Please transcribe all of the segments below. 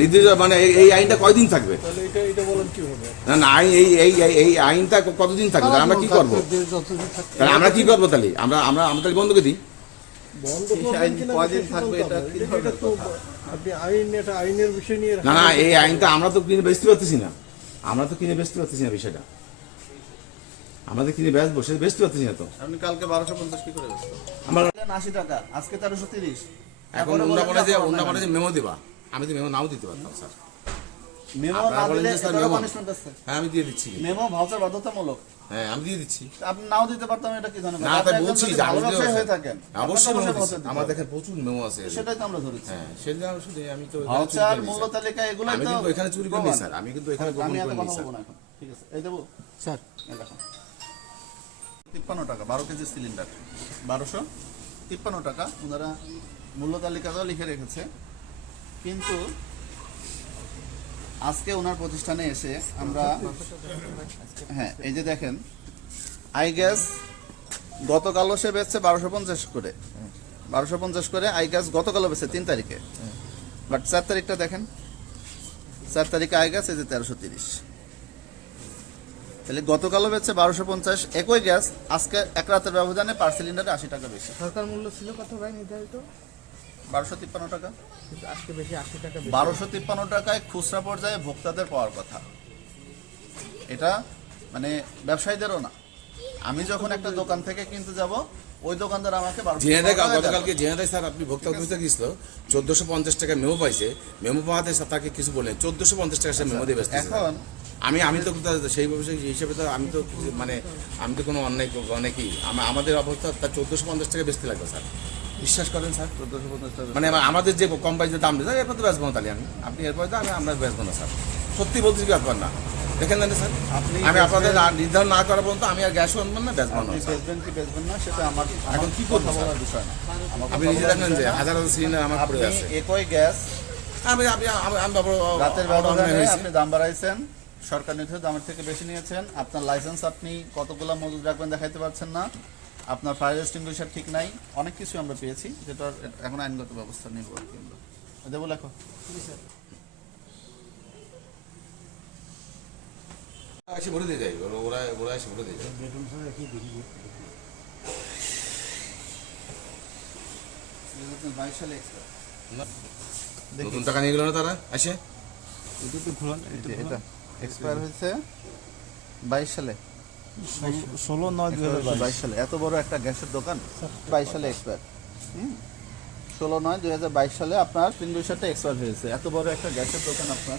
নির্দিষ্ট মানে এই আইনটা কয়দিন থাকবে? না না, এই আইনটা কতদিন থাকবে? আমরা কি করবো? তাহলে আমরা কি করবো? তাহলে আমরা আমরা আমাদের বন্ধ করে দিই। না না, এই আইনটা আমরা তো কিনে বেচতে পারতেছি না। আমরা তো কিনে বেচতে পারতেছি না বিষয়টা। আমাদের কিনে বসে বেচতে পারতেছি না তো। আপনি কালকে 1250 কি করে বেচতেন? আমার 80 টাকা, আজকে 1330। এখন ওনা বলে যে মেমো দেবা, আমি তো মেমো নাও দিতে পারতাম স্যার। মেমো না দিলে এটা পানিশমেন্ট আছে। হ্যাঁ আমি দিয়ে দিচ্ছি। মেমো ভাউচার বাধ্যতামূলক। হ্যাঁ আমি দিয়ে দিচ্ছি। আপনি নাও দিতে পারতাম, এটা কি জানেন? না তাই বলছি যে আমি হয়ে থাকেন অবশ্যই আমার দেখে প্রচুর মেমো আছে। সেটাই তো আমরা ধরেছি। হ্যাঁ সেটা শুধু আমি তো ভাউচার মূল্য তালিকা এগুলাই তো। আমি কিন্তু এখানে চুরি করিনি স্যার। আমি কিন্তু এখানে গোপন আমি এত করিনি কথা স্যার। বলবো না এখন। ঠিক আছে, এই দেবো স্যার। এই দেখো 53 টাকা 12 কেজি সিলিন্ডার, 1253 টাকা ওনারা মূল্য তালিকাতেও লিখে রেখেছে। কিন্তু আজকে ওনার প্রতিষ্ঠানে এসে আমরা, হ্যাঁ এই যে দেখেন, আই গ্যাস গতকালও সে বেচছে 1250 করে, 1250 করে আই গ্যাস গতকালও বেচছে 3 তারিখে। বাট 4 তারিখটা দেখেন, 4 তারিখে আই গ্যাস এই যে 1330। তাহলে গতকালও বেচছে 1250 একই গ্যাস, আজকে এক রাতের ব্যবধানে পার সিলিন্ডারে 80 টাকা বেশি। সরকার মূল্য ছিল কত ভাই নির্ধারিত? 1253 টাকা। কিন্তু আজকে বেশি 80 টাকা। 1253 টাকায় খুচরা পর্যায়ে ভোক্তাদের পাওয়ার কথা। এটা মানে ব্যবসায়ীদেরও না। আমি যখন একটা দোকান থেকে কিনতে যাব, ওই দোকানদার আমাকে গতকালকে জেনারেল স্যার আপনি ভোক্তা অফিসে গিয়েছিল 1450 টাকা মেমো পাইছে। মেমো পাওয়াতে তাকে কিছু বলেন 1450 টাকা সে মেমো দিয়ে ব্যস্ত। এখন আমি তো সেই হিসেবে তো আমি তো মানে আমি তো কোনো অনেকেই আমাদের অবস্থা তার 1450 টাকা বেচতে লাগবে স্যার। বিশ্বাস করেন স্যার, 1450 টাকা মানে আমাদের যে কম প্রাইসের দাম দিয়েছে এরপর তো বেচবো না। তাহলে আপনি এরপর তো আমরা বেচবো না স্যার। সত্যি বলছি বেচবেন না, দেখেন না স্যার। আমি আপনাদের নির্ধারণ না করা পর্যন্ত আমি আর গ্যাস আনবেন না, বেচবো না। বেচবেন কি বেচবেন না সেটা আমার এখন কি করবো বলার বিষয় না। আপনি নিজে দেখেন যে হাজার হাজার সিলিন্ডার আমার পড়ে আছে। একই গ্যাস আমি রাতের ব্যবধানে আপনি দাম বাড়াইছেন, সরকার নির্ধারিত দামের থেকে বেশি নিয়েছেন। আপনার লাইসেন্স আপনি কতগুলো মজুদ রাখবেন দেখাইতে পারছেন না। আপনার ফায়ার এক্সটিংগুইশার ঠিক নাই, অনেক কিছু আমরা পেয়েছি, যেটা এখন আইনগত ব্যবস্থা নিব। দেবো লেখো। এসে ভরে দিয়ে যায়, ওরা এসে ভরে দিয়ে যায়। নতুন টাকা নিয়ে গেল না তারা আসে। এটা এক্সপায়ার হয়েছে 22 সালে, 16/9/2022 সালে। এত বড় একটা গ্যাসের দোকান 22 সালে এক্সপায়ার। 16/9/2022 সালে আপনার সিলিন্ডারটা এক্সপায়ার হয়েছে। এত বড় একটা গ্যাসের দোকান আপনার,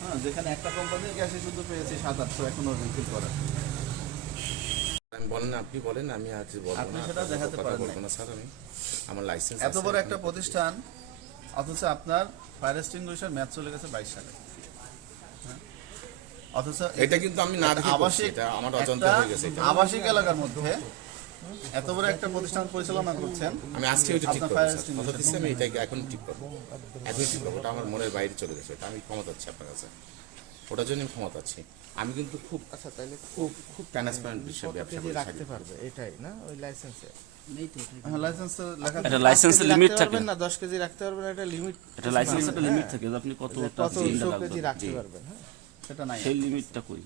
হ্যাঁ, যেখানে একটা কোম্পানির গ্যাসে শুধু পেয়েছি 700-800 এখনো রিফিল করা। বলেন আপনি বলেন, আমি আজ বলবো আপনি না, সেটা দেখাতে পারবেন না স্যার। আমি আমার লাইসেন্স এত বড় একটা প্রতিষ্ঠান, অথচ আপনার ফায়ার এক্সটিংগুইশার ম্যাচ চলে গেছে 22 সালে। অথচ এটা কিন্তু আমি না দেখে আবাসিক, এটা আমার অজান্তে হয়ে গেছে। আবাসিক এলাকার মধ্যে এত বড় একটা প্রতিষ্ঠান পরিচালনা করছেন। আমি আজকে ওইটা ঠিক করবো স্যার, কথা দিচ্ছি। আমি এটাকে এখন ঠিক করবো, এখন ঠিক করবো। ওটা আমার মনের বাইরে চলে গেছে, এটা আমি ক্ষমা চাচ্ছি আপনার কাছে। ওটার জন্য আমি ক্ষমা চাচ্ছি। আমি কিন্তু খুব, আচ্ছা তাহলে খুব ট্রান্সপারেন্ট হিসেবে ব্যবসা করি। রাখতে পারবে এটাই না ওই লাইসেন্সে? এটা লাইসেন্সের লিমিট থাকে না, 10 কেজি রাখতে পারবেন, এটা লিমিট। এটা লাইসেন্সের একটা লিমিট থাকে, আপনি কত কেজি রাখতে পারবেন, হ্যাঁ সেটা নাই। সেই লিমিটটা কই?